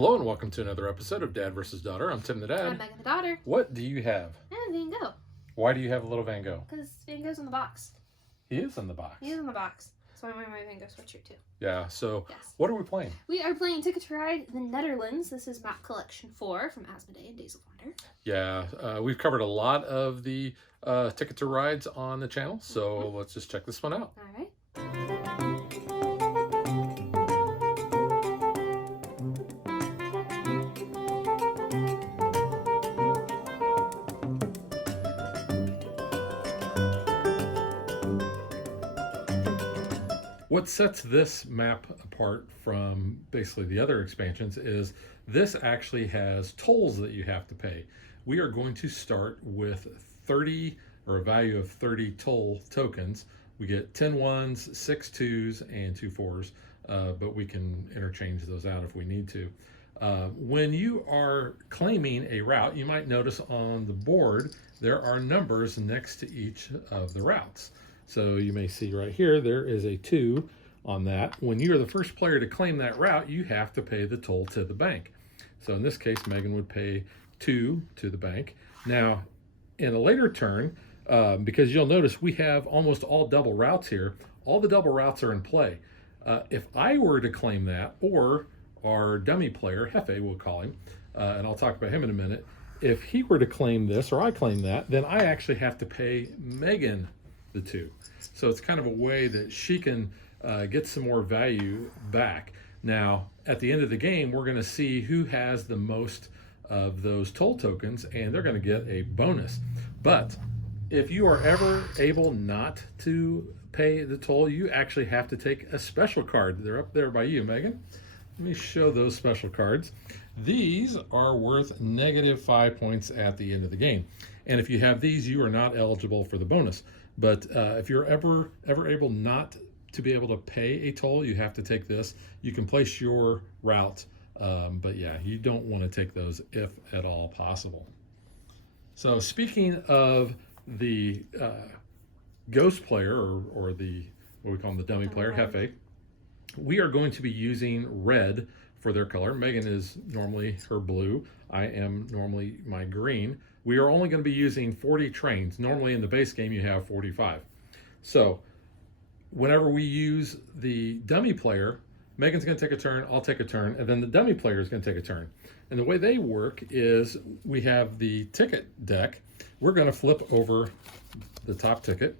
Hello and welcome to another episode of Dad versus Daughter. I'm Tim the Dad. I'm Megan the Daughter. What do you have? And Van Gogh. Why do you have a little Van Gogh? Because Van Gogh's in the box. He is in the box. He is in the box. So I'm wearing my Van Gogh sweatshirt too. Yeah, so Yes. What are we playing? We are playing Ticket to Ride the Netherlands. This is map collection 4 from Asmodee and Days of Wonder. Yeah, we've covered a lot of the Ticket to Rides on the channel, so let's just check this one out. All right. What sets this map apart from basically the other expansions is this actually has tolls that you have to pay. We are going to start with 30 or a value of 30 toll tokens. We get 10 ones, 6 twos, and 2 fours, but we can interchange those out if we need to. When you are claiming a route, you might notice on the board there are numbers next to each of the routes. So you may see right here, there is a 2 on that. When you're the first player to claim that route, you have to pay the toll to the bank. So in this case, Megan would pay 2 to the bank. Now, in a later turn, because you'll notice we have almost all double routes here, all the double routes are in play. If I were to claim that, or our dummy player, Hefe we'll call him, and I'll talk about him in a minute, if he were to claim this, or I claim that, then I actually have to pay Megan the 2. So it's kind of a way that she can get some more value back. Now, at the end of the game, we're going to see who has the most of those toll tokens, and they're going to get a bonus. But if you are ever able not to pay the toll, you actually have to take a special card. They're up there by you, Megan. Let me show those special cards. These are worth -5 points at the end of the game. And if you have these, you are not eligible for the bonus. But if you're ever able not to be able to pay a toll, you have to take this. You can place your route, but yeah, you don't want to take those if at all possible. So speaking of the ghost player, or the, what we call him, the dummy player, Hefe, we are going to be using red for their color. Megan is normally her blue. I am normally my green. We are only going to be using 40 trains. Normally in the base game you have 45. So whenever we use the dummy player, Megan's going to take a turn, I'll take a turn, and then the dummy player is going to take a turn. And the way they work is we have the ticket deck. We're going to flip over the top ticket,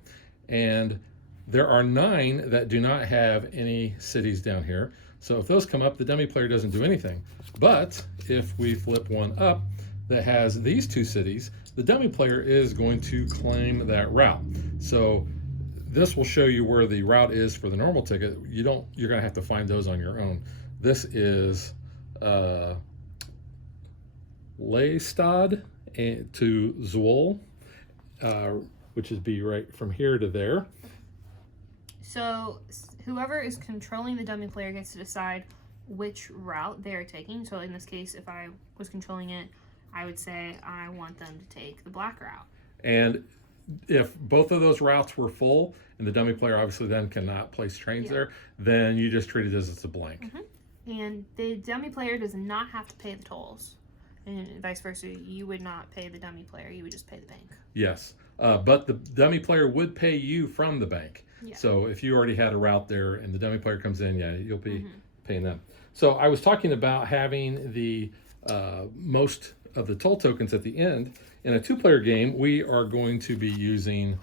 and there are 9 that do not have any cities down here. So if those come up, the dummy player doesn't do anything. But if we flip one up that has these 2 cities, the dummy player is going to claim that route. So this will show you where the route is for the normal ticket. You're going to have to find those on your own. This is Leestad to Zwolle, which is be right from here to there. So whoever is controlling the dummy player gets to decide which route they are taking. So in this case, if I was controlling it, I would say I want them to take the black route. And if both of those routes were full, and the dummy player obviously then cannot place trains there, then you just treat it as it's a blank. And the dummy player does not have to pay the tolls. And vice versa, you would not pay the dummy player, you would just pay the bank. Yes, but the dummy player would pay you from the bank. Yeah. So if you already had a route there and the dummy player comes in, yeah, you'll be paying them. So I was talking about having the most of the toll tokens at the end. In a 2-player game, we are going to be using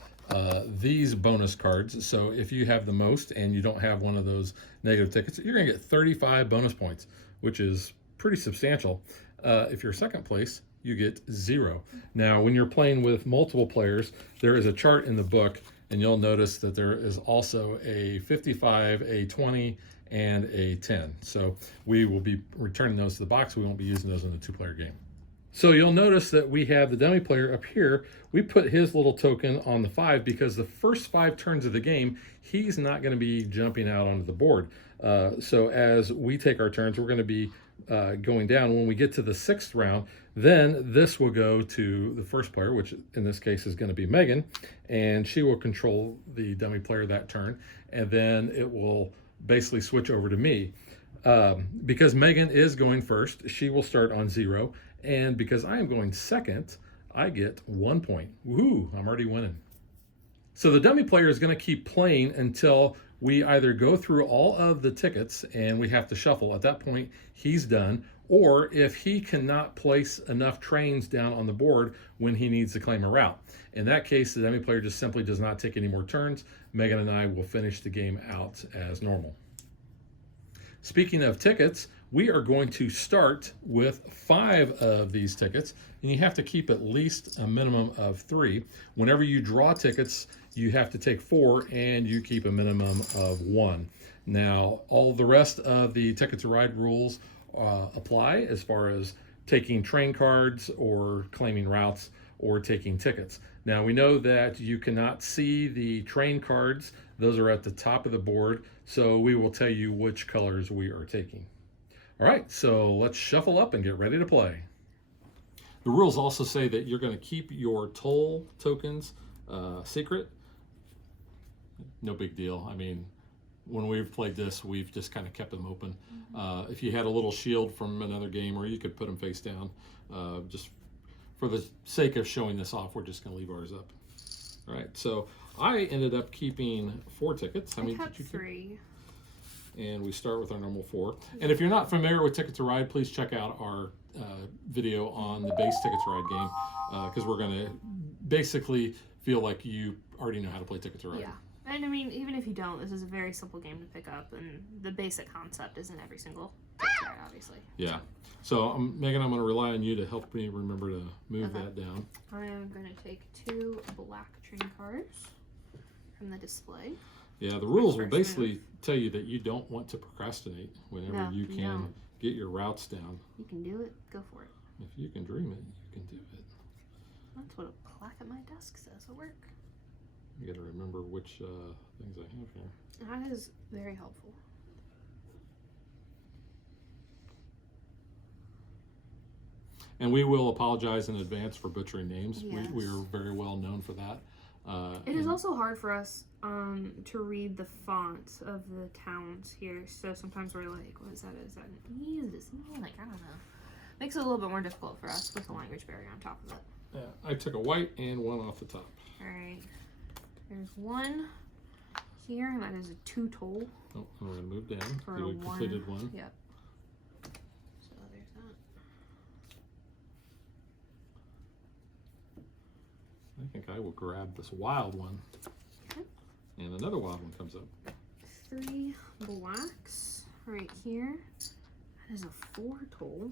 these bonus cards. So if you have the most and you don't have one of those negative tickets, you're going to get 35 bonus points, which is pretty substantial. If you're second place, you get 0. Now, when you're playing with multiple players, there is a chart in the book, and you'll notice that there is also a 55, a 20, and a 10. So we will be returning those to the box. We won't be using those in the 2-player game. So you'll notice that we have the dummy player up here. We put his little token on the 5 because the first 5 turns of the game, he's not going to be jumping out onto the board. So as we take our turns, we're going to be going down. When we get to the 6th round, then this will go to the first player, which in this case is going to be Megan, and she will control the dummy player that turn, and then it will basically switch over to me. Because Megan is going first, she will start on 0. And because I am going second, I get 1 point. Woohoo, I'm already winning. So the dummy player is going to keep playing until we either go through all of the tickets and we have to shuffle. At that point, he's done. Or if he cannot place enough trains down on the board when he needs to claim a route. In that case, the dummy player just simply does not take any more turns. Megan and I will finish the game out as normal. Speaking of tickets, we are going to start with 5 of these tickets, and you have to keep at least a minimum of 3. Whenever you draw tickets, you have to take 4, and you keep a minimum of 1. Now, all the rest of the Ticket to Ride rules apply as far as taking train cards or claiming routes or taking tickets. Now, we know that you cannot see the train cards. Those are at the top of the board, so we will tell you which colors we are taking. All right, so let's shuffle up and get ready to play. The rules also say that you're going to keep your toll tokens secret. No big deal. I mean, when we've played this, we've just kind of kept them open. If you had a little shield from another game, or you could put them face down. Just for the sake of showing this off, we're just going to leave ours up. All right, so I ended up keeping 4 tickets. How many did you keep? 3. And we start with our normal 4. And if you're not familiar with Ticket to Ride, please check out our video on the base Ticket to Ride game, because we're going to basically feel like you already know how to play Ticket to Ride. Yeah. And I mean, even if you don't, this is a very simple game to pick up, and the basic concept isn't every single Ticket to Ride, obviously. Yeah. So, Megan, I'm going to rely on you to help me remember to move that down. I am going to take 2 black train cards from the display. Yeah, the rules will basically tell you that you don't want to procrastinate whenever you can get your routes down. You can do it. Go for it. If you can dream it, you can do it. That's what a plaque at my desk says at work. You got to remember which things I have here. That is very helpful. And we will apologize in advance for butchering names. Yes. We are very well known for that. It is also hard for us to read the font of the towns here. So sometimes we're like, what is that? Is that an E? Is this E? Like, I don't know. Makes it a little bit more difficult for us with the language barrier on top of it. Yeah, I took a white and 1 off the top. All right. There's 1 here, and that is a 2 toll. Oh, I'm going to move down. For We completed 1. Yep. So there's that. I think I will grab this wild one. Okay. And another wild one comes up. 3 blacks right here. That is a 4 toll.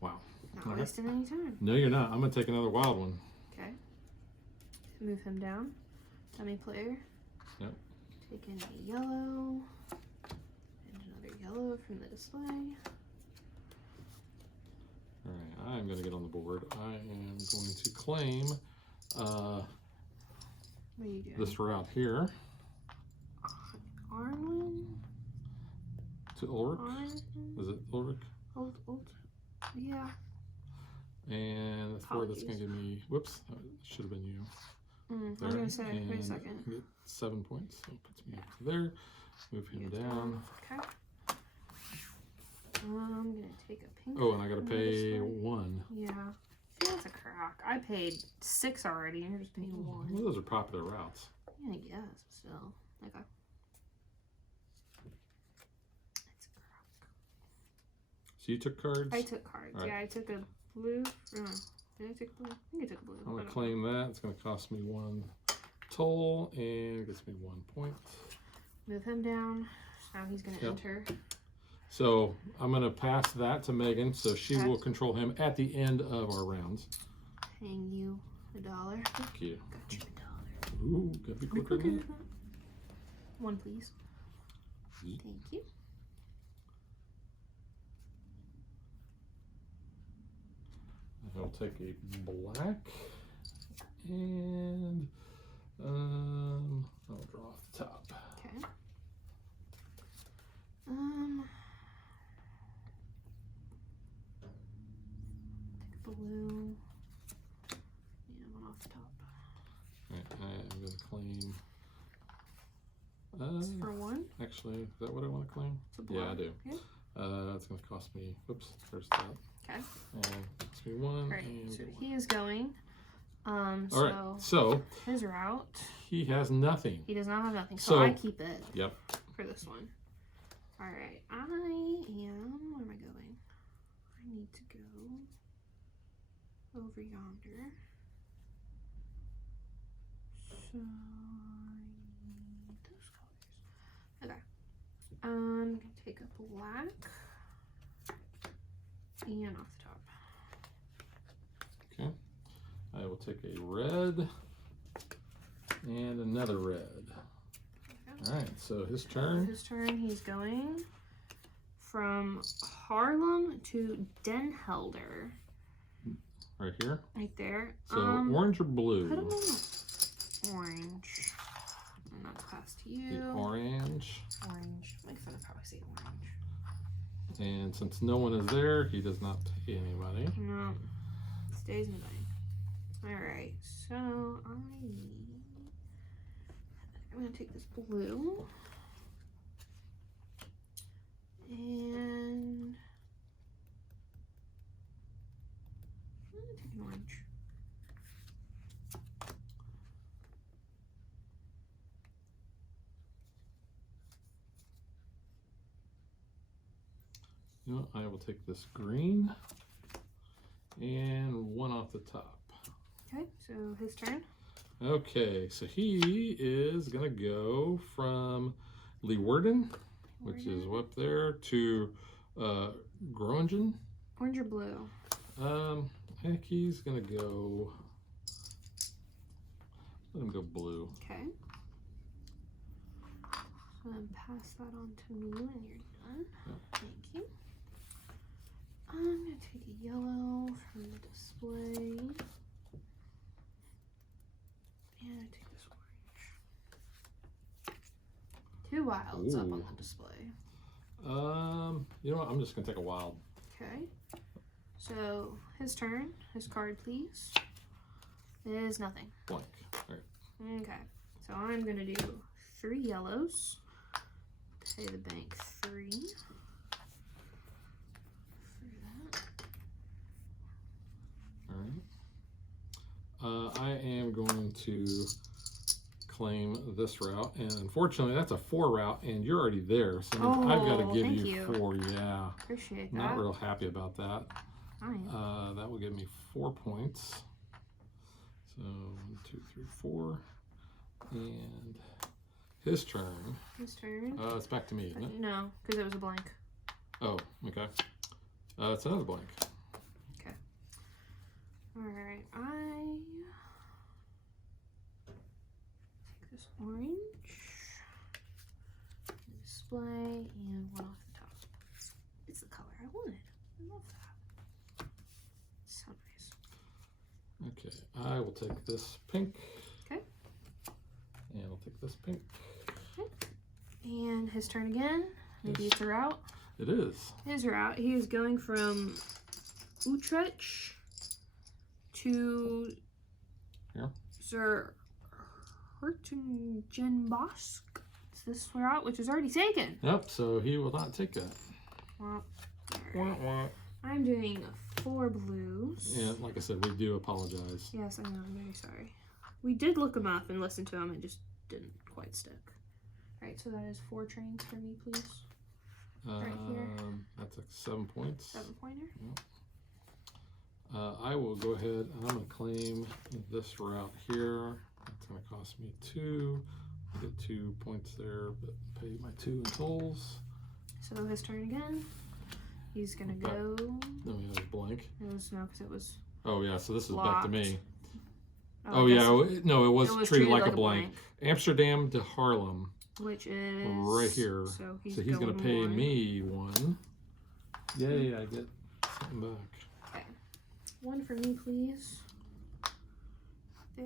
Wow. Not wasting any time. No, you're not. I'm going to take another wild one. Okay. Move him down. Dummy player. Yep. Take in a yellow. And another yellow from the display. All right, I'm going to get on the board. I am going to claim What are you doing? this route here Arlen? to Ulrich. Arlen? Is it Ulrich? Old. Yeah. And that's 4 that's going to give me, whoops, that should have been you. I was going to say, wait a And second. Get 7 points, so it puts me up to there. Move him down. Okay. I'm going to take a pink. Oh, and I got to from the pay display. 1. Yeah. See, that's a crack. I paid 6 already, and you're just paying 1. Well, those are popular routes. Yeah, I guess, but still. Okay. It's a crack. So you took cards? I took cards. Right. Yeah, I took a blue. No, did I take blue? I think I took blue. I'm going I to don't claim that. It's going to cost me 1 toll and gets me 1 point. Move him down. Now he's going to enter. So I'm going to pass that to Megan, so she Okay. will control him at the end of our rounds. Paying you $1. Thank you. Got you $1. Ooh, gotta be quicker than that. 1, please. Yeet. Thank you. I'll take a black and I'll draw off the top. Okay. Take blue. And 1 off the top. All right, I'm going to claim. It's for 1. Actually, is that what I want to claim? Yeah, I do. Yeah. It's going to cost me. Oops, there's that. Okay. Cost me 1. All right. And So he is going. all right. So his route. he has nothing. He does not have nothing. So I keep it. Yep. For this one. All right. I am. Where am I going? I need to go over yonder. So I need those colors. Okay. I'm gonna take a black and off the top. Okay. I will take a red and another red. Okay. All right. So his turn. His turn. He's going from Harlem to Den Helder. Right here. Right there. So orange or blue? Put him in orange. And that's passed to you. The orange. Orange. My son would probably say orange. And since no one is there, he does not pay anybody. No. Stays in the bank. Alright, so I'm gonna take this blue. And I'm gonna take an orange. You know, I will take this green and 1 off the top. Okay, so his turn. Okay, so he is gonna go from Leeuwarden, which is up there, to Groningen. Orange or blue? I think he's gonna go. Let him go blue. Okay. So then pass that on to me when you're done. Yep. Thank you. I'm gonna take a yellow from the display. And I take this orange. 2 wilds up on the display. You know what? I'm just gonna take a wild. Okay. So his turn. His card, please. Is nothing. Blank. All right. Okay. So I'm gonna do 3 yellows. Pay the bank 3. All right. I am going to claim this route, and unfortunately, that's a 4 route, and you're already there, so I've got to give you 4. Yeah. Appreciate that. Not real happy about that. Fine. That will give me 4 points. So 1, 2, 3, 4, and his turn. His turn. It's back to me, isn't it? No, because it was a blank. Oh, okay. It's another blank. Okay. All right. I take this orange, display, and 1 off the top. It's the color I wanted. I love that. It's so nice. Okay, I will take this pink. Okay. And I'll take this pink. Okay. And his turn again. Maybe it's a route. It is. His route. He is going from Utrecht to Sir Hertogenbosch. It's this route, which is already taken. Yep, so he will not take that. Well, Wah, wah. I'm doing 4 blues. Yeah, like I said, we do apologize. Yes, I know. I'm very sorry. We did look them up and listen to them. It just didn't quite stick. All right, so that is 4 trains for me, please. Right here. That's like 7 points. 7-pointer. Yep. I will go ahead and I'm going to claim this route here. It's going to cost me 2. I get 2 points there, but pay my 2 in tolls. So his turn again. He's going to go. No, it was blank. It was no, because it was. Oh, yeah, so this is blocked. back to me. Oh, yeah, no, it was treated like a blank. Amsterdam to Harlem. Which is right here. So he's going to pay 1. me 1. Yay, I get something back. Okay. 1 for me, please. There.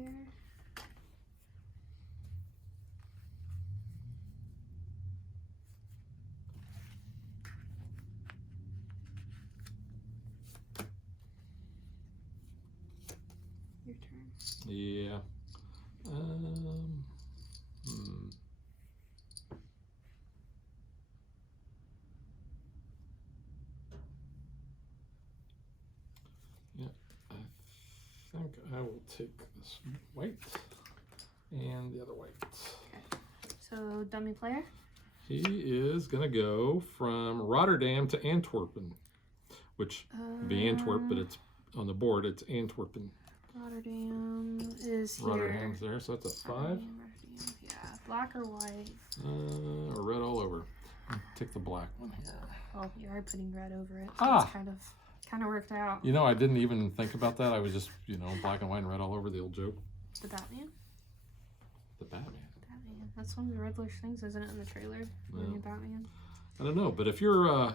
Your turn. Yeah. Yeah, I think I will take this white and the other white. Okay. So dummy player. He is gonna go from Rotterdam to Antwerpen, which would be Antwerp, but it's on the board. It's Antwerpen. Rotterdam is here. Rotterdam's there, so that's a 5. Rotterdam. Yeah, black or white? Or red all over. Take the black one here. Oh, you are putting red over it. So it's kind of worked out. You know, I didn't even think about that. I was just, you know, black and white and red all over, the old joke. The Batman? The Batman. Batman. That's one of the Riddler's things, isn't it, in the trailer? The new Batman. I don't know, but if you're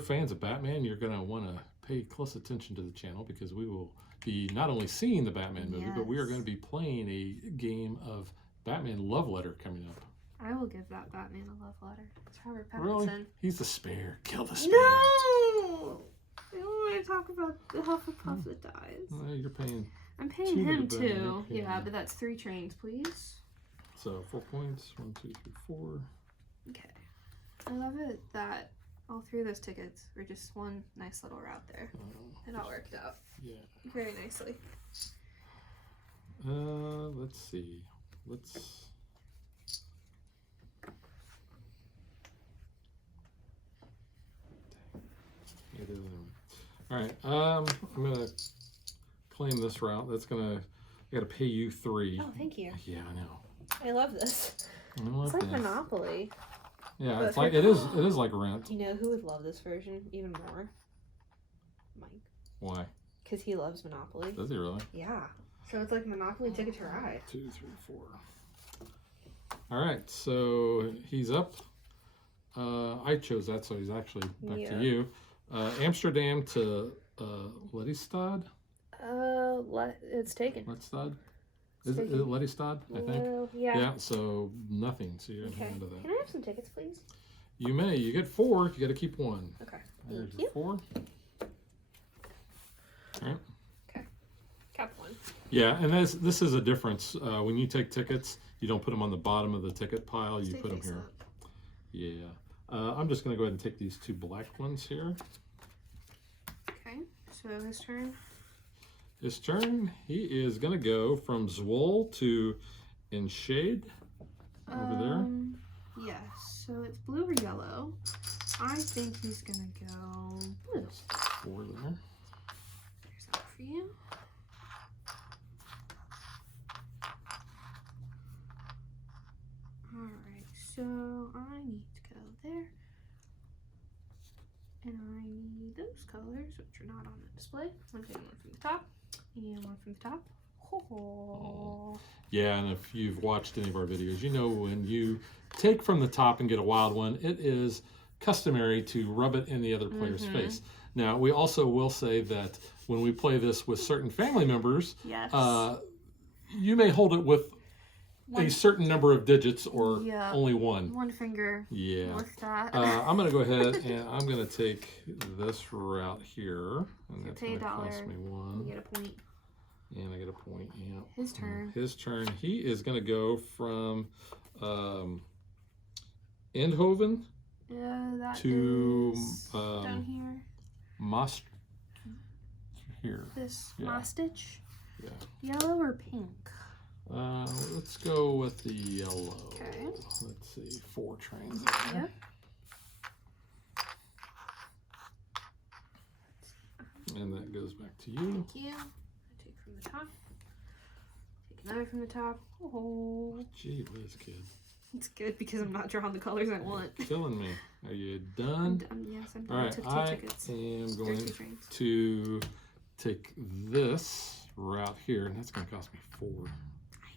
fans of Batman, you're gonna want to pay close attention to the channel, because we will be not only seeing the Batman movie, but we are going to be playing a game of Batman Love Letter coming up. I will give that Batman a love letter. It's Robert Pattinson. Really? He's the spare. Kill the spare. No! I don't want to talk about the Hufflepuff that dies. Well, you're paying. I'm paying him to too. the Yeah, but that's 3 trains, please. So 4 points. 1, 2, 3, 4. Okay. I love it that all 3 of those tickets were just one nice little route there. It all worked out. Yeah. Very nicely. Let's see. It isn't. All right. I'm gonna claim this route. That's gonna. I gotta pay you 3. Oh, thank you. Yeah, I know. I love this. I love It's like this. Monopoly. Yeah, But it's like it is like rent. You know who would love this version even more? Mike. Why? Because he loves Monopoly. Does he really? Yeah. So it's like Monopoly Ticket to Ride. 2, 3, 4. All right, so he's up. I chose that, so he's actually back to you. Amsterdam to Lelystad. It's taken. Lelystad. Is it Lelystad? I think. Well, yeah. Yeah. So nothing. So you're gonna hand to that. Can I have some tickets, please? You may. You get 4. You got to keep 1. Okay. There's Thank your 4. All right. Okay. Cap 1. Yeah, and this is a difference. When you take tickets, you don't put them on the bottom of the ticket pile. You put them here. Yeah. I'm just going to go ahead and take these 2 black ones here. Okay. So his turn. His turn. He is going to go from Zwolle to Enschede over there. Yes. So it's blue or yellow. I think he's going to go blue. 4 there. There's that for you. Alright, so I need to go there. And I need those colors, which are not on the display. One from the top, and one from the top. Oh. Yeah, and if you've watched any of our videos, you know when you take from the top and get a wild one, it is customary to rub it in the other player's face. Now, we also will say that when we play this with certain family members, Yes. You may hold it with a certain number of digits or only one. One finger. Yeah. With that. I'm going to go ahead and I'm going to take this route here. And that's pay going to cost $1. me 1. You get a point. And I get a point, yeah. His turn. His turn. He is going to go from Eindhoven That to is down here. Mast here. This Yeah. Mastich. Yeah. Yellow or pink? Let's go with the yellow. Okay. Let's see, 4 trains there. Yep. And that goes back to you. Thank you. I take from the top. Take another from the top. Oh. Gee whiz, kid. It's good because I'm not drawing the colors I want. Killing me. Are you I'm done? done. Yes, I'm done. All I right, took 2 I tickets. am going 2 trains. to take this route here, and that's going to cost me 4.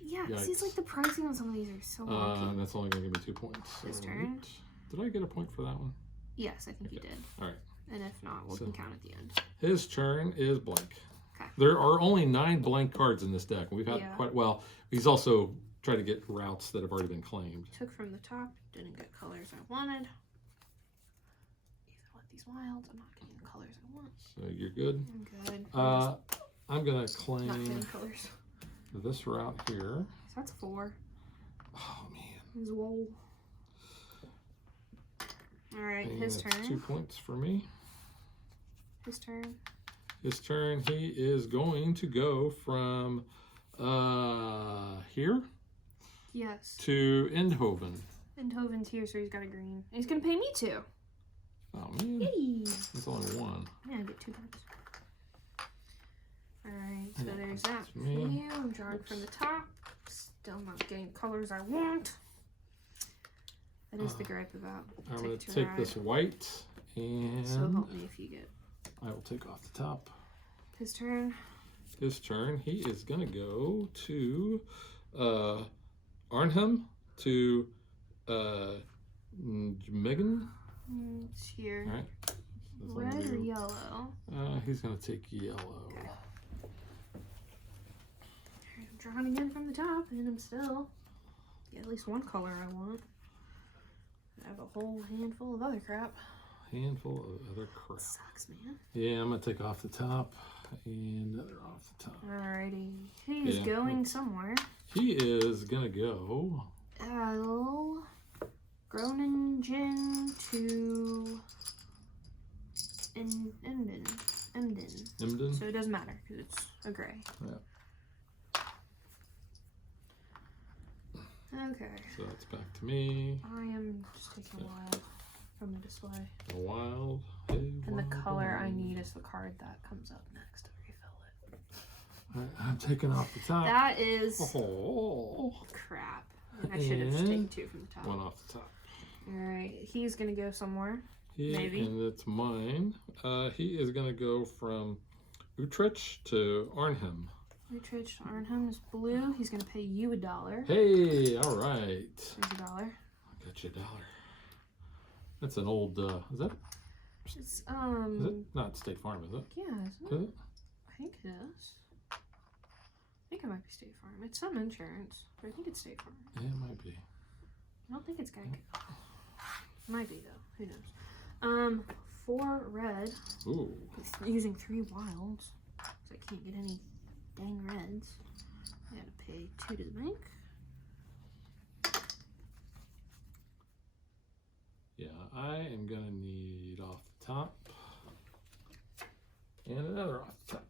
Yeah, it Yikes. seems like the pricing on some of these are so wonky. That's only going to give me 2 points. His turn. Did I get a point for that one? Yes, I think you did. All right. And if not, we can count at the end. His turn is blank. Okay. There are only 9 blank cards in this deck. We've had Yeah. quite well. He's also tried to get routes that have already been claimed. Took from the top, didn't get colors I wanted. Even with these wilds, I'm not getting the colors I want. So you're good. I'm good. I'm gonna claim. Not getting colors. this route here. So that's 4. Oh man. Whoa. All right, And his that's turn. 2 points for me. His turn. His turn. He is going to go from here Yes. to Eindhoven. Eindhoven's here, so he's got a green. And he's gonna pay me 2. Oh man. Yay! It's only 1. Yeah, I get 2 points. Alright, so Yeah, there's that that's for me. you. I'm drawing from the top. Still not getting colors I want. That is the gripe about I'm Ticket going to to take Ride. this white and So help me if you get I will take off the top. his turn. His turn. He is going to go to Arnhem to Megan. It's here. All right. So that's Red gonna or be- yellow? He's going to take yellow. Okay. I'm drawing again from the top, and I'm still get at least one color I want. I have a whole handful of other crap. Handful of other crap. Sucks, man. Yeah, I'm going to take off the top and another off the top. Alrighty. He's Yeah. going somewhere. He is going to go Groningen to Emden. Emden. So it doesn't matter because it's a gray. Okay. So that's back to me. I am just taking a while from the display. A wild. And the color I need is the card that comes up next to refill it. All right, I'm taking off the top. That is Oh. crap. And I should have just taken And 2 from the top. one off the top. Alright, he's gonna go somewhere. Maybe. And it's mine. He is going to go from Utrecht to Arnhem. Utrecht to Arnhem is blue. He's gonna pay you $1. Hey, all right. There's $1. I got you $1. That's an old, is that It's is it not State Farm, is it? yeah, isn't Is it? it? I think it is. I think it might be State Farm. It's some insurance, but I think it's State Farm. Yeah, it might be. I don't think it's Geico. Might be though. Who knows? 4 red. Ooh. He's using 3 wilds, so I can't get any dang reds. I gotta pay 2 to the bank. Yeah, I am going to need off the top. And another off the top.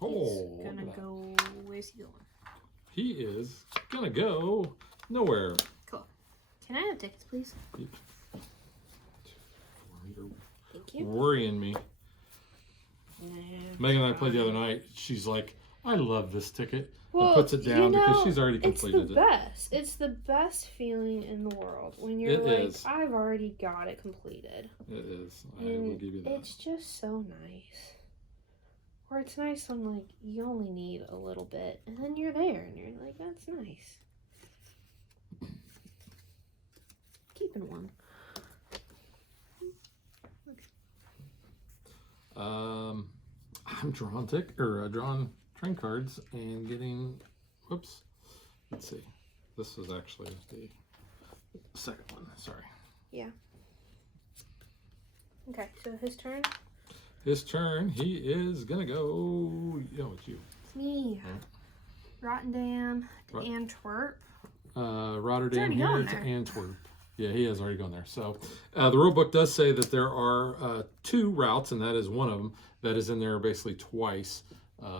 Oh, He's gonna look at that. go. Where's he going? He is going to go nowhere. Cool. Can I have tickets, please? You're Thank you. worrying me. No, Megan and I played the other night. She's like, I love this ticket. Well, and puts it down because she's already completed it's the it. best. It's the best feeling in the world when you're It like, is. I've already got it completed. It is. I will And give you that. it's just so nice. Or it's nice when like you only need a little bit and then you're there and you're like, that's nice. Keeping one. I'm drawing drawing train cards and getting. Whoops. Let's see. This was actually the second one. Sorry. Yeah. Okay, so his turn. His turn. He is gonna go. It's you. It's me. Rotterdam to Rot- Antwerp. Rotterdam already here going to there. Antwerp. Yeah, he has already gone there. So the rule book does say that there are 2 routes, and that is one of them that is in there basically twice.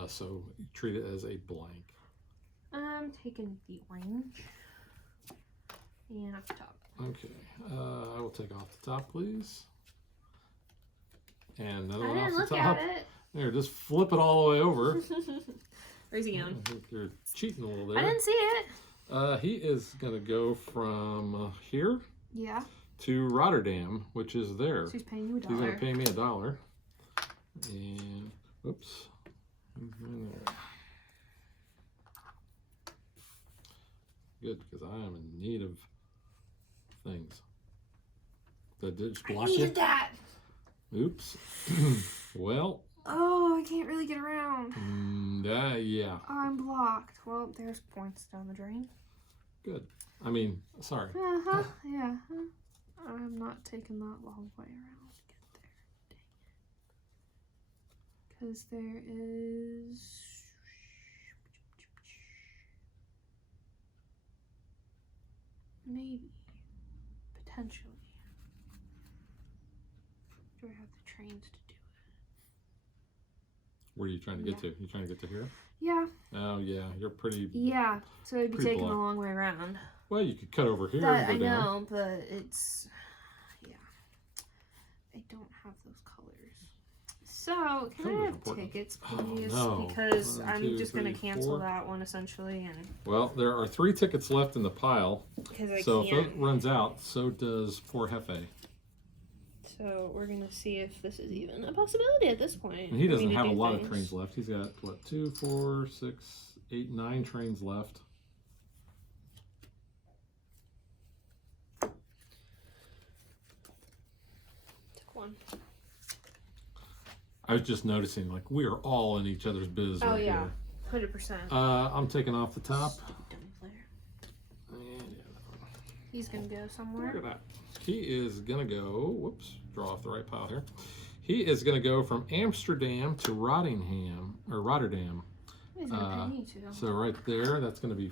So treat it as a blank. I'm taking the orange. And off the top. Okay, I will take off the top, please. And another I one didn't off look the top. at it. There, just flip it all the way over. Where's he going? I think you're cheating a little I there. didn't see it. He is gonna go from here Yeah. to Rotterdam, which is there. She's paying you He's gonna $1. pay me $1. And oops. He's in there. Good, because I am in need of things. That did just I block you. needed that. Oops. Well, Oh, I can't really get around. yeah. I'm blocked. Well, there's points down the drain. Good. I mean, sorry. Uh-huh. Yeah. I'm not taking that long way around to get there. Dang it. Because there is Maybe. Potentially. Do I have the trains to do it? Where are you trying to get to? You trying to get to here? Yeah. Oh, yeah. You're pretty... Yeah. So it'd be Pretty taking black. a long way around. Well, you could cut over here That, and go I down. know, but it's... Yeah. I don't have those colors. So, can Colors I have important. tickets, Oh, please? no. Because 1, I'm 2, just going 3, to cancel 4. that one, essentially, and... Well, there are 3 tickets left in the pile. Because I So can't. if it runs out, so does poor Hefe. So, we're going to see if this is even a possibility at this point. And he doesn't for me to have a do lot of things. trains left. He's got, what, 2, 4, 6, 8, 9 trains left. Took one. I was just noticing, like, we are all in each other's biz Oh, right yeah. here. 100%. I'm taking off the top. Stupid dummy player. And yeah, that one. He's going to go Look somewhere. at that. He is going to go, whoops, draw off the right pile here. He is going to go from Amsterdam to Rotterdam. He's going to pay me too. So right there, that's going to be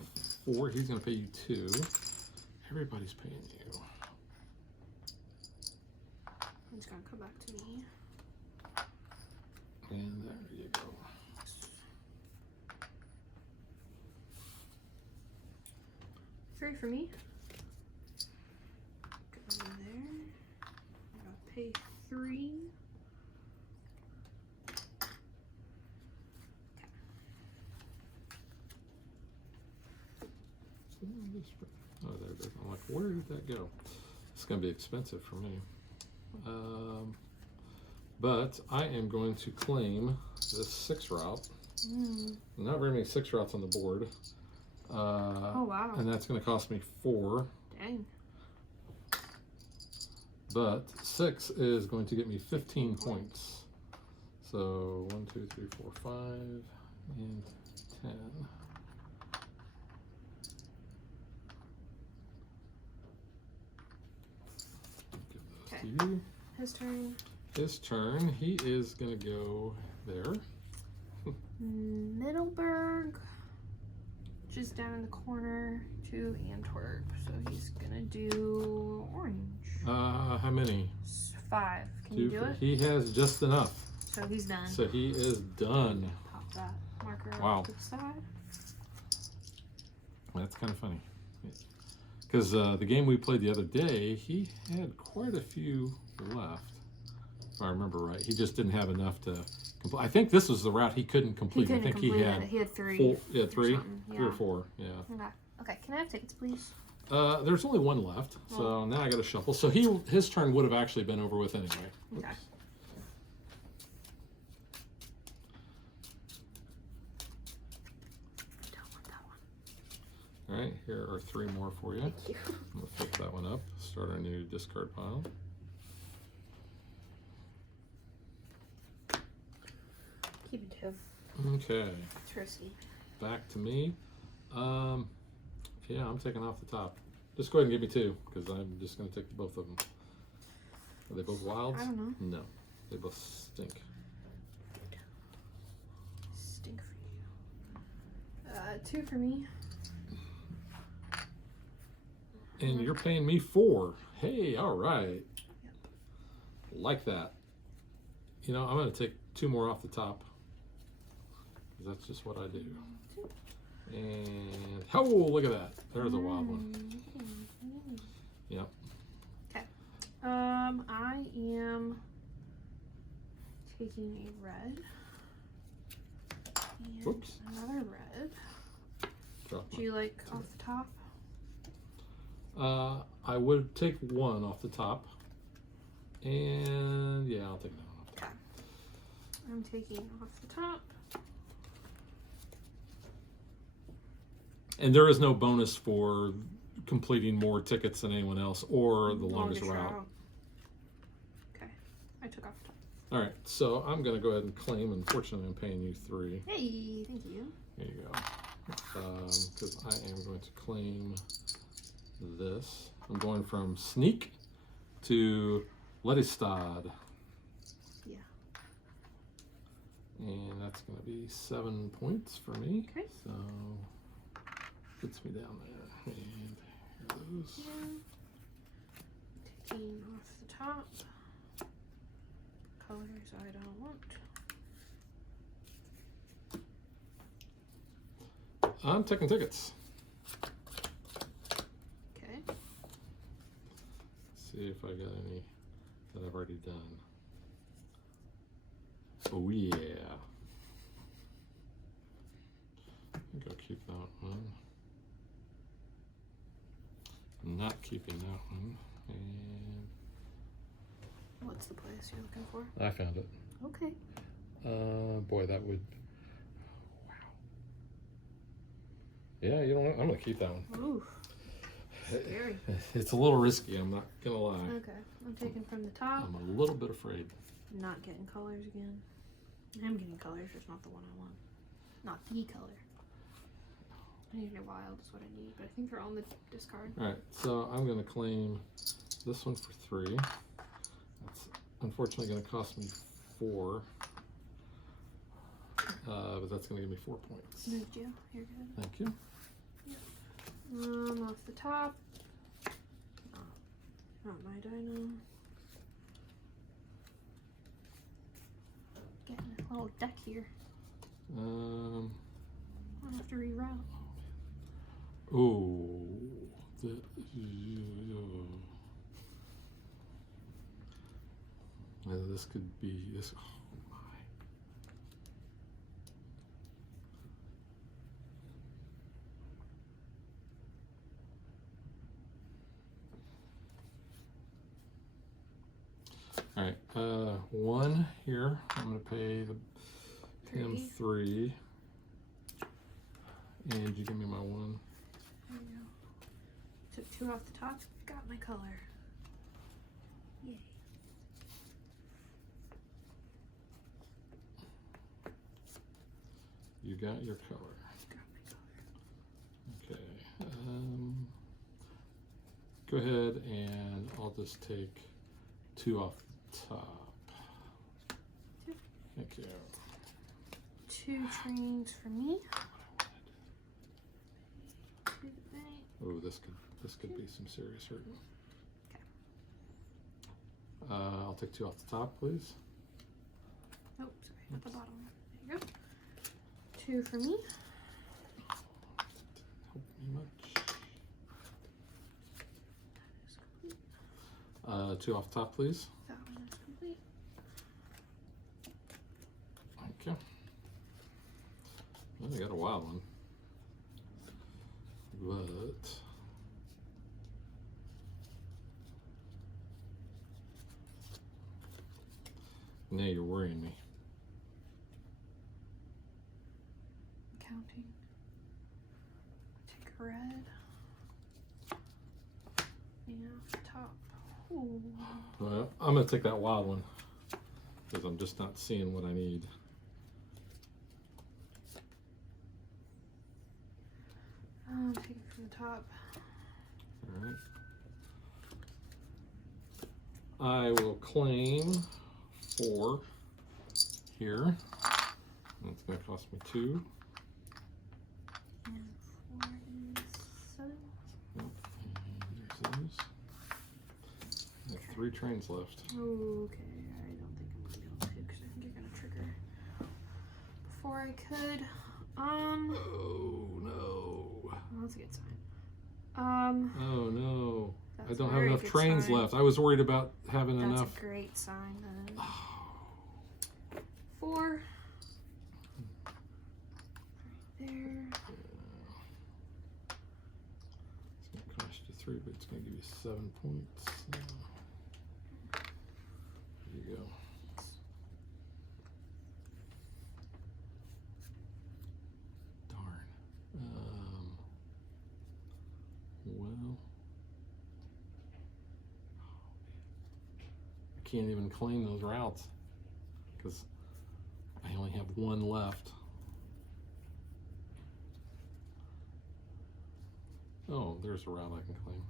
4. He's going to pay you 2. Everybody's paying you. He's going to come back to me. And there you go. 3 for me. Go in there. I'm going to pay 3. Oh, there it is. I'm like, where did that go? It's going to be expensive for me. But I am going to claim this 6 route. Not very many 6 routes on the board. Oh, wow. And that's going to cost me 4. Dang. But 6 is going to get me 15 points. So 1, 2, 3, 4, 5, and 10. Give those to you. His turn. His turn. He is going to go there. Middleburg. Just down in the corner to Antwerp. So he's going to do orange. How many? 5. Can 2. you do it? He has just enough. So he's done. So he is done. Pop that marker Wow. to the side. That's kind of funny. Because the game we played the other day, he had quite a few left. If I remember right. He just didn't have enough to complete. I think this was the route he couldn't complete. He couldn't I think complete he had it. He had 3. 4. Yeah, 3? something. 3 or 4. Yeah. Okay. Can I have tickets, please? There's only 1 left. So now I got to shuffle. So his turn would have actually been over with anyway. Okay. All right, here are 3 more for you. Thank you. I'm gonna flip that one up. Start our new discard pile. Keep it 2. Okay, It's risky. back to me. Yeah, I'm taking off the top. Just go ahead and give me 2, because I'm just gonna take both of them. Are they both wilds? I don't know. No, they both stink. Stink for you. 2 for me. And you're paying me 4. Hey, all right. Like that. You know, I'm gonna take 2 more off the top. That's just what I do. And oh, look at that. There's a wild one. Yep. Okay. I am taking a red. And Whoops. another red. Drop Do you like off the top? I would take 1 off the top. And yeah, I'll take that one off. Okay. I'm taking off the top. And there is no bonus for completing more tickets than anyone else or the longest route. Okay. I took off the top. All right, so I'm going to go ahead and claim. Unfortunately, I'm paying you 3. Hey, thank you. There you go. Because I am going to claim this. I'm going from Sneak to Ledistad. Yeah. And that's going to be 7 points for me. Okay. So puts me down there. And here those. Taking off the top. Colors I don't want. I'm taking tickets. Okay. See if I got any that I've already done. Oh yeah. I think I'll keep that one. I'm not keeping that one. And What's the place you're looking for? I found it. Okay. Boy, that would. Wow. Yeah, you know what? I'm gonna keep that one. Ooh. Scary. It's a little risky. I'm not gonna lie. Okay. I'm taking from the top. I'm a little bit afraid. Not getting colors again. I'm getting colors, just not the one I want. Not the color. I need a wild is what I need, but I think they're on the discard. Alright, so I'm going to claim this one for 3. That's unfortunately going to cost me 4. But that's going to give me 4 points. Moved you. You're good. Thank you. Off the top. Not my dino. Getting a little deck here. Um. I'll have to reroute. Oh. This could be this. Oh my. All right, 1 here. I'm going to pay him 3. And you give me my 1. There you go. Took 2 off the top. Got my color. Yay. You got your color. Got my color. Okay. Go ahead and I'll just take 2 off the top. 2. Thank you. 2 trains for me. Oh, this could be some serious hurt. Okay. I'll take 2 off the top, please. Oh, sorry, at the bottom. There you go. 2 for me. Didn't help me much. That is complete. 2 off the top, please. That one is complete. Thank you. Well, I got a wild one. But now you're worrying me. Counting. Take a red. And off the top. Ooh. Well, I'm gonna take that wild one because I'm just not seeing what I need. Take it from the top. All right. I will claim 4 here. And it's going to cost me 2. And 4 is 7. And there's those. I have 3 trains left. Okay, I don't think I'm gonna be able to because I think you're gonna trigger before I could. Oh no. Well, that's a good sign. Oh no. I That's don't a have very enough good trains sign. left. I was worried about having That's enough. a great sign then. 4. Right there. It's going to cost you 3, but it's going to give you 7 points. There you go. Darn. Well, I can't even claim those routes because I only have 1 left. Oh, there's a route I can claim.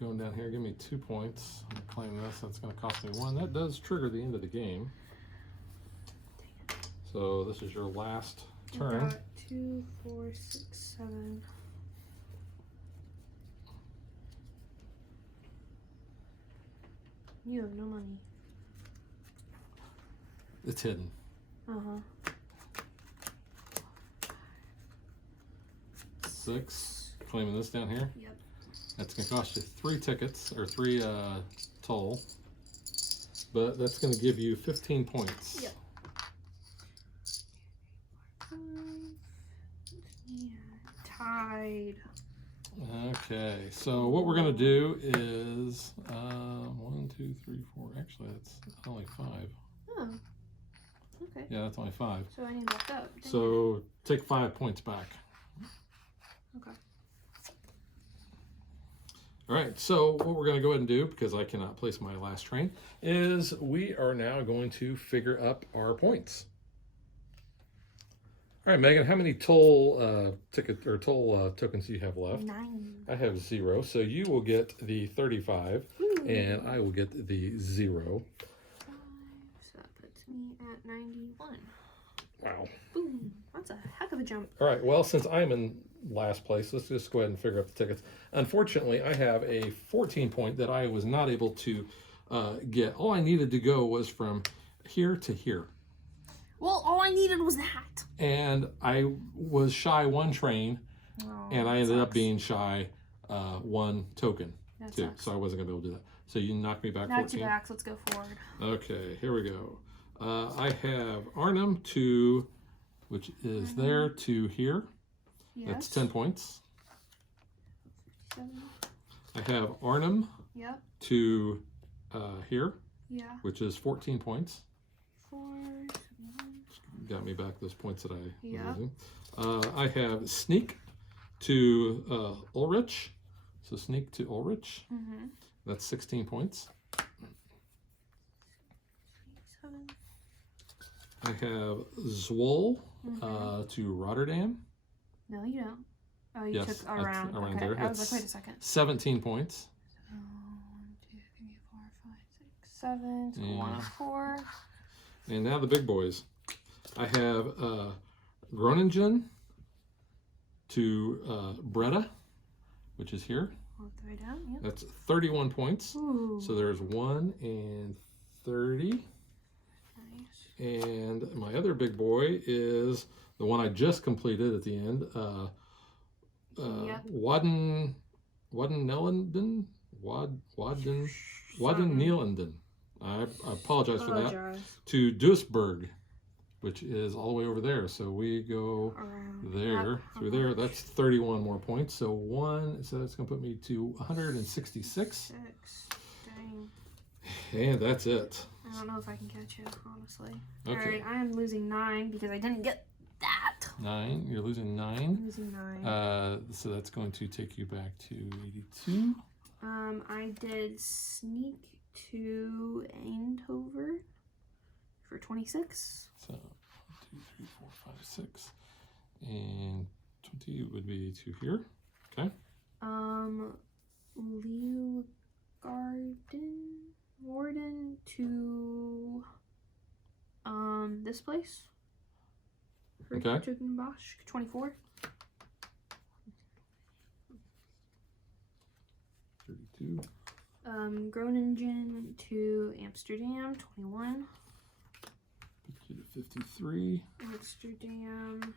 Going down here, give me 2 points. I'm gonna claim this. That's going to cost me 1. That does trigger the end of the game. So this is your last I turn. got 2, 4, 6, 7. You have no money. It's hidden. Uh-huh. 6. Claiming this down here. Yep. That's going to cost you 3 tickets, or 3 toll. But that's going to give you 15 points. Yep. 5. Yeah. Tied. Okay, so what we're going to do is 1, 2, 3, 4. Actually, that's only 5. Oh. Okay. Yeah, that's only 5. So I need to back up. So take 5 points back. Okay. All right, so what we're going to go ahead and do, because I cannot place my last train, is we are now going to figure up our points. All right, Megan, how many toll tokens do you have left? 9. I have 0, so you will get the 35, Ooh. and I will get the 0. 5. So that puts me at 91. Wow. Boom. That's a heck of a jump. All right, well, since I'm in last place, let's just go ahead and figure up the tickets. Unfortunately, I have a 14 point that I was not able to get. All I needed to go was from here to here. Well, all I needed was that. And I was shy 1 train, and I ended up being shy 1 token, That too. sucks. So I wasn't going to be able to do that. So you knocked me back Knocked 14. you back. Let's go forward. Okay, here we go. I have Arnhem to, which is there, to here. Yes. That's 10 points. 57. I have Arnhem Yep. to here, Yeah. which is 14 points. 4. 71. Got me back those points that I was Yeah. losing. I have Sneak to Ulrich. So Sneak to Ulrich. Mm-hmm. That's 16 points. 7. I have Zwol to Rotterdam. No, you don't. Oh, you Yes, took that's around. around Okay. there. I was That's like, wait a second. 17 points. 1, 2, 3, 4, 5, 6, 7. So Yeah. 1, 4. And now the big boys. I have Groningen to Breda, which is here. All the way down. Yep. That's 31 points. Ooh. So there's 1 and 30. Nice. And my other big boy is the one I just completed at the end. Yep. Wadden-Nelenden? Wadden-Nelenden. I apologize for that. To Duisburg, which is all the way over there. So we go Around. there, Yep. through there. That's 31 more points. So that's going to put me to 166. 6. Dang. And that's it. I don't know if I can catch you, honestly. Okay. Alright, I am losing 9 because I didn't get that. 9. You're losing 9. I'm losing 9. So that's going to take you back to 82. I did Sneak to Eindhoven for 26. So 1, 2, 3, 4, 5, 6. And 20 would be to here. Okay. Warden to this place. Okay. 24. 32. Groningen to Amsterdam, 21. Put you to 53. Amsterdam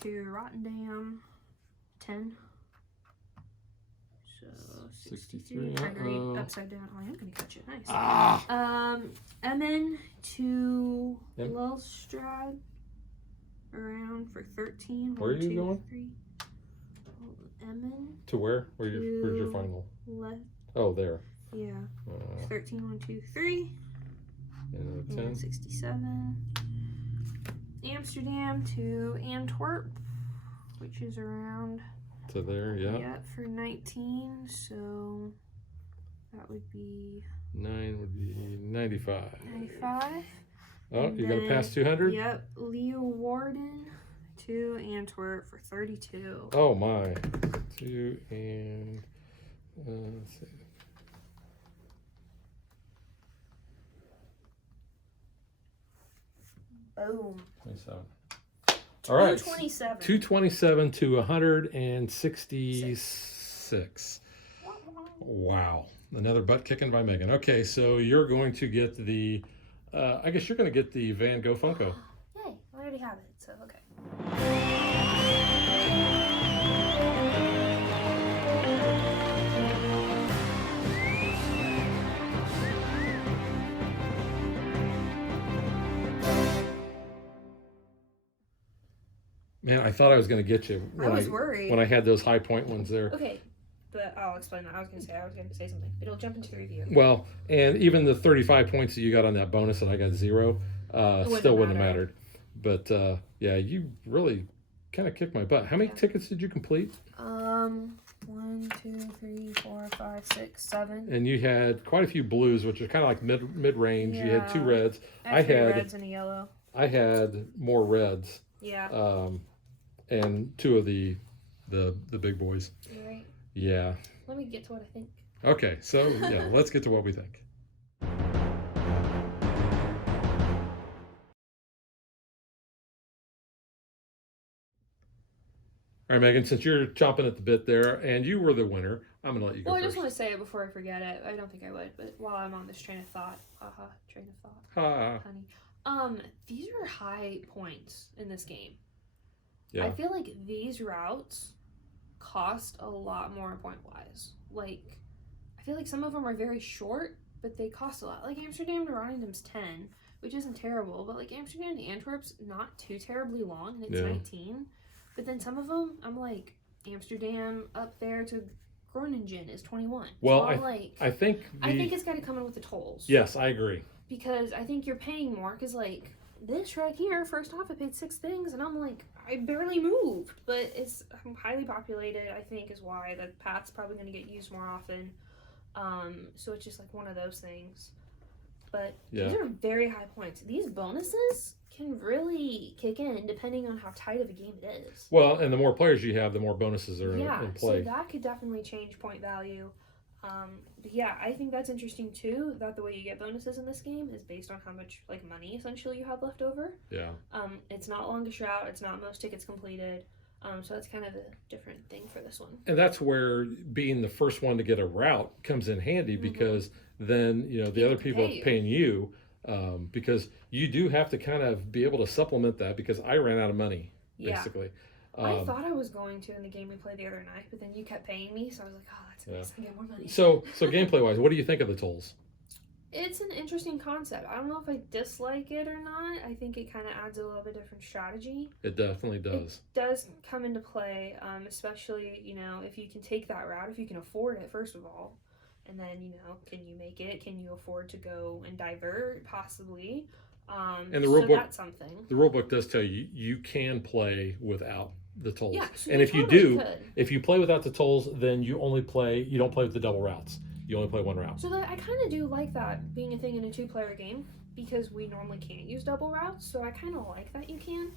to Rotterdam, 10. So 63. Trying to read upside down. Oh, I am going to catch it. Nice. Ah! Emmen to Yep. Lelstrad around for 13. Where are you going? 3. Emmen. To where? Where's your final? Left. Oh, there. Yeah. 13, 1, 2, 3. And 10. And 67. Amsterdam to Antwerp, which is around. To there, yeah. Yep, for 19. So that would be 9 would be 95. 95. Oh, And you're going to then- pass 200? Yep, Leeuwarden to Antwerp for 32. Oh, my. 2 and. Let's see. Boom. 27. All right. 227. 227 to 166. Wow. Another butt kicking by Megan. Okay, so you're going to get the, I guess you're going to get the Van Gogh Funko. Yay, I already have it, so okay. Man, I thought I was going to get you. I was worried. When I had those high point ones there. Okay, but I'll explain that. I was going to say something. It'll jump into the review. Well, and even the 35 points that you got on that bonus and I got 0, still wouldn't have mattered. But yeah, you really kind of kicked my butt. How many tickets did you complete? 1, 2, 3, 4, 5, 6, 7. And you had quite a few blues, which are kind of like mid range. You had 2 reds. I had reds and a yellow. I had more reds. Yeah. And 2 of the big boys. You're right. Yeah. Let me get to what I think. Okay, so yeah, let's get to what we think. All right, Megan, since you're chomping at the bit there, and you were the winner, I'm going to let you go Well, first. I just want to say it before I forget it. I don't think I would, but while I'm on this train of thought, honey. These are high points in this game. Yeah. I feel like these routes cost a lot more point-wise. Like, I feel like some of them are very short, but they cost a lot. Like, Amsterdam to Rotterdam's 10, which isn't terrible, but like Amsterdam to Antwerp's not too terribly long, and it's 19. But then some of them, I'm like, Amsterdam up there to Groningen is 21. Well, so I think it's got to come in with the tolls. Yes, I agree. Because I think you're paying more, because like this right here, first off, I paid 6 things, and I'm like, I barely moved, but it's highly populated, I think, is why the path's probably going to get used more often. So it's just like one of those things. But these are very high points. These bonuses can really kick in depending on how tight of a game it is. Well, and the more players you have, the more bonuses are in play. So that could definitely change point value. But yeah, I think that's interesting too, that the way you get bonuses in this game is based on how much like money essentially you have left over. Yeah. It's not longest route, it's not most tickets completed. So that's kind of a different thing for this one. And that's where being the first one to get a route comes in handy, because then, you know, the other people are paying you, because you do have to kind of be able to supplement that, because I ran out of money, basically. I thought I was going to in the game we played the other night, but then you kept paying me, so I was like, oh, that's nice. I get more money. So gameplay-wise, what do you think of the tolls? It's an interesting concept. I don't know if I dislike it or not. I think it kind of adds a little bit different strategy. It definitely does. It does come into play, especially, you know, if you can take that route, if you can afford it, first of all. And then, you know, can you make it? Can you afford to go and divert, possibly? And the rule book, that's something. The rule book does tell you you can play without the tolls. Yeah, so and if you do, if you play without the tolls, then you don't play with the double routes. You only play one route. So that I kind of do like that being a thing in a 2-player game, because we normally can't use double routes. So I kind of like that you can.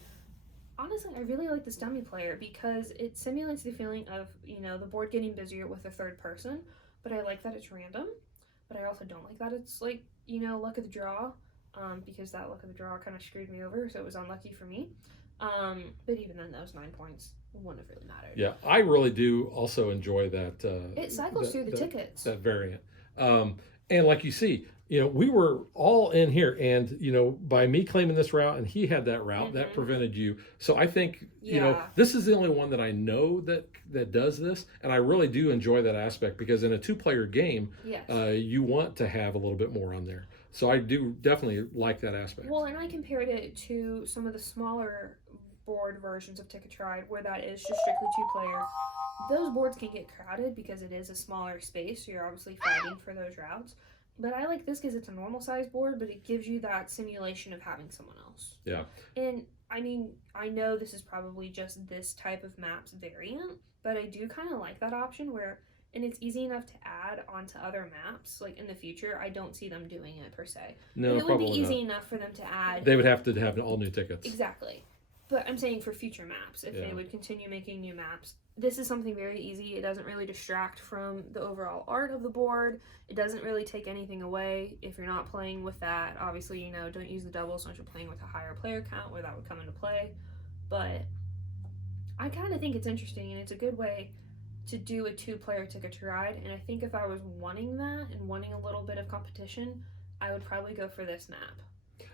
Honestly, I really like this dummy player because it simulates the feeling of, you know, the board getting busier with a third person. But I like that it's random. But I also don't like that it's like, you know, luck of the draw. Because that luck of the draw kind of screwed me over, so it was unlucky for me. But even then, those 9 points wouldn't have really mattered. Yeah, I really do also enjoy that. It cycles through the tickets. That variant. And like you see, you know, we were all in here, and, you know, by me claiming this route and he had that route, that prevented you. So I think, you know, this is the only one that I know that does this, and I really do enjoy that aspect, because in a 2-player game, you want to have a little bit more on there. So I do definitely like that aspect. Well, and I compared it to some of the smaller board versions of Ticket Ride, where that is just strictly 2-player. Those boards can get crowded because it is a smaller space, so you're obviously fighting for those routes. But I like this because it's a normal size board, but it gives you that simulation of having someone else. Yeah. And I mean, I know this is probably just this type of maps variant, but I do kind of like that option where, and it's easy enough to add onto other maps, like in the future. I don't see them doing it per se. No, but it would be easy enough for them to add. They would have to have all new tickets. Exactly. But I'm saying for future maps, if they would continue making new maps, this is something very easy. It doesn't really distract from the overall art of the board. It doesn't really take anything away. If you're not playing with that, obviously, don't use the doubles unless you're playing with a higher player count where that would come into play. But I kind of think it's interesting, and it's a good way to do a 2-player Ticket to Ride. And I think if I was wanting that and wanting a little bit of competition, I would probably go for this map.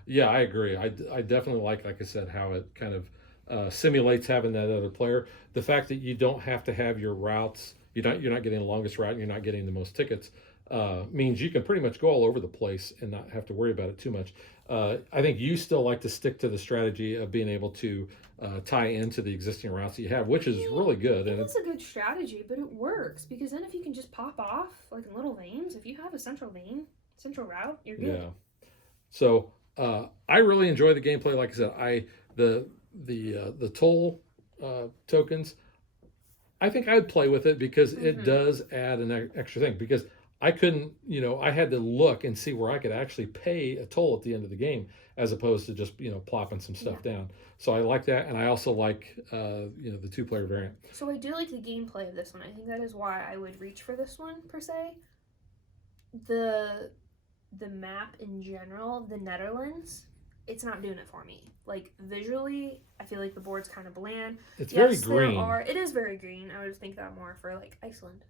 Yeah, I agree. I definitely like I said, how it kind of simulates having that other player. The fact that you don't have to have your routes, you're not getting the longest route, and you're not getting the most tickets, means you can pretty much go all over the place and not have to worry about it too much. I think you still like to stick to the strategy of being able to tie into the existing routes that you have, which is really good. And it's a good strategy, but it works because then if you can just pop off like in little veins, if you have a central route, you're good. Yeah. So I really enjoy the gameplay. Like I said, the toll tokens, I think I'd play with it because it does add an extra thing. Because I couldn't, I had to look and see where I could actually pay a toll at the end of the game, as opposed to just plopping some stuff down. So I like that, and I also like the 2-player variant. So I do like the gameplay of this one. I think that is why I would reach for this one per se. The map in general, the Netherlands, it's not doing it for me. Like visually, I feel like the board's kind of bland. It's very green. It is very green. I would think that more for like Iceland.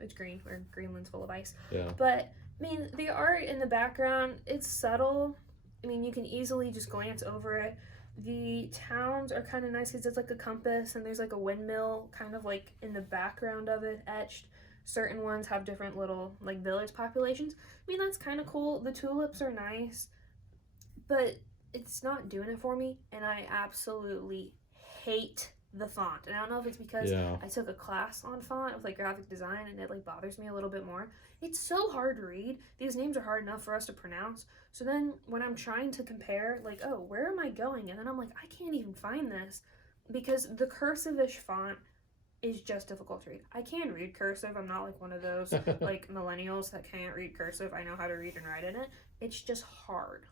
It's green, where Greenland's full of ice. Yeah. But I mean, the art in the background, it's subtle. I mean, you can easily just glance over it. The towns are kind of nice because it's like a compass, and there's like a windmill kind of like in the background of it etched. Certain ones have different little like village populations. I mean, that's kind of cool. The tulips are nice, but it's not doing it for me, and I absolutely hate the font. And I don't know if it's because I took a class on font with like graphic design, and it like bothers me a little bit more. It's so hard to read. These names are hard enough for us to pronounce. So then when I'm trying to compare, like, oh, where am I going? And then I'm like, I can't even find this because the cursive-ish font is just difficult to read. I can read cursive. I'm not like one of those like millennials that can't read cursive. I know how to read and write in it. It's just hard.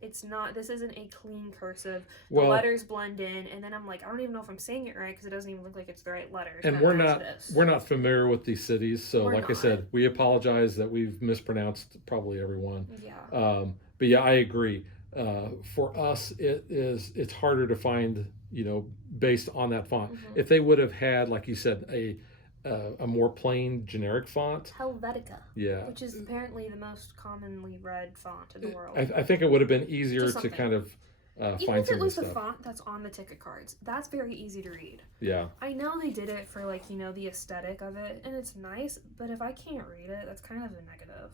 It's not, this isn't a clean cursive. The letters blend in, and then I'm like, I don't even know if I'm saying it right because it doesn't even look like it's the right letters. And we're not familiar with these cities, so like I said, we apologize that we've mispronounced probably every one. Yeah. But yeah, I agree. For us, it's harder to find, based on that font. If they would have had, like you said, a more plain generic font, Helvetica, which is apparently the most commonly read font in the world. I think it would have been easier to kind of even find if it was stuff. the font that's on the ticket cards, that's very easy to read. Yeah, I know they did it for like the aesthetic of it, and it's nice, but if I can't read it, that's kind of a negative.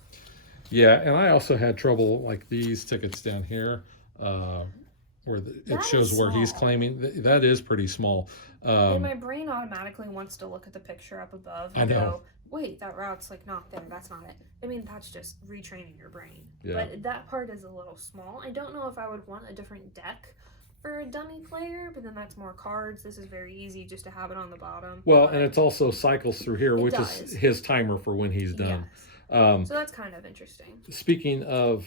Yeah, and I also had trouble like these tickets down here, where it shows where he's claiming. That is pretty small. And my brain automatically wants to look at the picture up above and go, wait, that route's like not there. That's not it. I mean, that's just retraining your brain. Yeah. But that part is a little small. I don't know if I would want a different deck for a dummy player, but then that's more cards. This is very easy just to have it on the bottom. Well, and it's also cycles through here, which is his timer for when he's done. Yes. So that's kind of interesting. Speaking of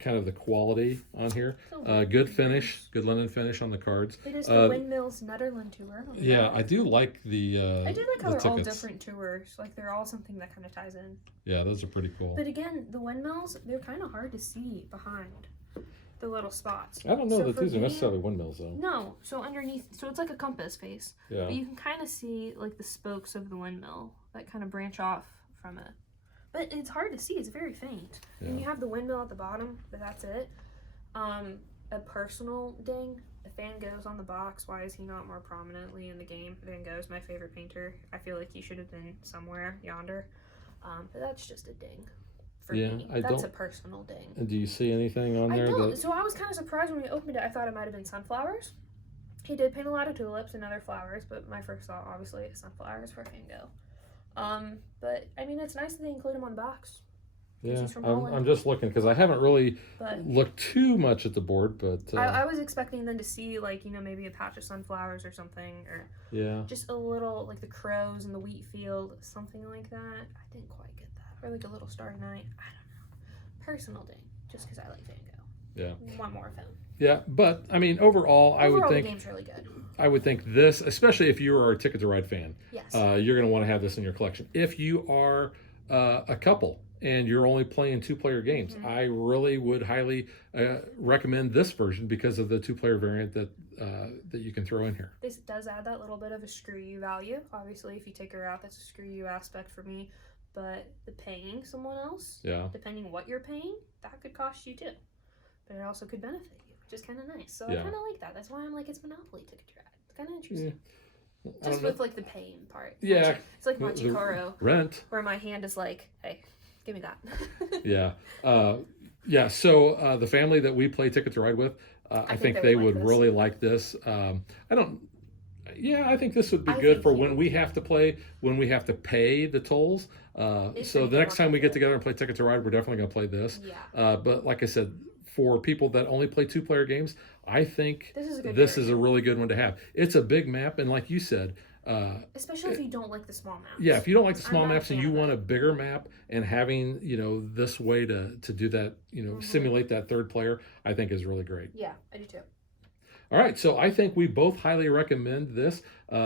kind of the quality on here, good finish, good linen finish on the cards. It is the Windmills Nederland tour. Yeah, I do like the I do like how they're tickets. All different tours. Like they're all something that kind of ties in. Yeah, those are pretty cool. But again, the windmills, they're kind of hard to see behind the little spots. I don't know that these are necessarily windmills though. No, so underneath, so it's like a compass face. Yeah. But you can kind of see like the spokes of the windmill that kind of branch off from it. But it's hard to see. It's very faint. Yeah. And you have the windmill at the bottom, but that's it. A personal ding. If Van Gogh's on the box, why is he not more prominently in the game? Van Gogh's my favorite painter. I feel like he should have been somewhere yonder. But that's just a ding for me. That's a personal ding. And do you see anything on there? So I was kind of surprised when we opened it. I thought it might have been sunflowers. He did paint a lot of tulips and other flowers, but my first thought, obviously, is sunflowers for Van Gogh. But I mean, it's nice that they include him on the box. Yeah, I'm just looking because I haven't really looked too much at the board, but I was expecting them to see like maybe a patch of sunflowers or something, or just a little like the crows in the wheat field, something like that. I didn't quite get that, or like a little Starry Night. I don't know. Personal ding, just because I like Van Gogh. Yeah. One more of him. Yeah, but I mean, overall, I would Overall, the think game's really good. I would think this, especially if you are a Ticket to Ride fan, Yes. you're going to want to have this in your collection. If you are a couple and you're only playing 2-player games, I really would highly recommend this version because of the 2-player variant that you can throw in here. This does add that little bit of a screw you value. Obviously, if you take her out, that's a screw you aspect for me. But the paying someone else, Yeah. depending what you're paying, that could cost you too. But it also could benefit you, which is kind of nice. So I Yeah. kind of like that. That's why I'm like, it's Monopoly Ticket to Ride. It's kind of interesting. I Just don't know. with like the paying part. Yeah. It's like The Machikoro, rent. where my hand is like, hey, give me that. Yeah. Yeah. So the family that we play Ticket to Ride with, I think they would like really like this. I think this would be I good think for you when would we have to play, when we have to pay the tolls. So the next time we get together and play Ticket to Ride, we're definitely going to play this. Yeah. But like I said, for people that only play 2-player games, I think this is a really good one to have. It's a big map, and like you said, especially if you don't like the small maps. yeah, if you don't like the I'm small not a maps and fan you of want it. a bigger map, and having this way to do that, simulate that 3rd player, I think is really great. Yeah, I do too. All right, so I think we both highly recommend this.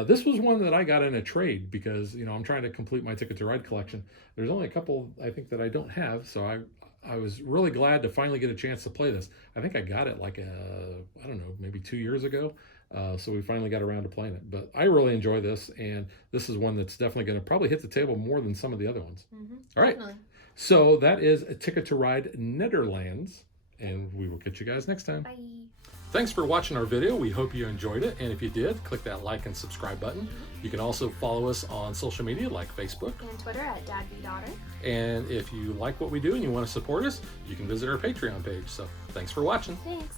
This was one that I got in a trade because I'm trying to complete my Ticket to Ride collection. There's only a couple I think that I don't have, so I was really glad to finally get a chance to play this. I think I got it like I don't know, maybe 2 years ago. So we finally got around to playing it. But I really enjoy this, and this is one that's definitely going to probably hit the table more than some of the other ones. All right, Definitely. so that is a Ticket to Ride Netherlands, and we will catch you guys next time. Bye. Thanks for watching our video. We hope you enjoyed it, and if you did, click that like and subscribe button. You can also follow us on social media like Facebook. And Twitter at DadBeDaughter. And if you like what we do and you want to support us, you can visit our Patreon page. So thanks for watching. Thanks.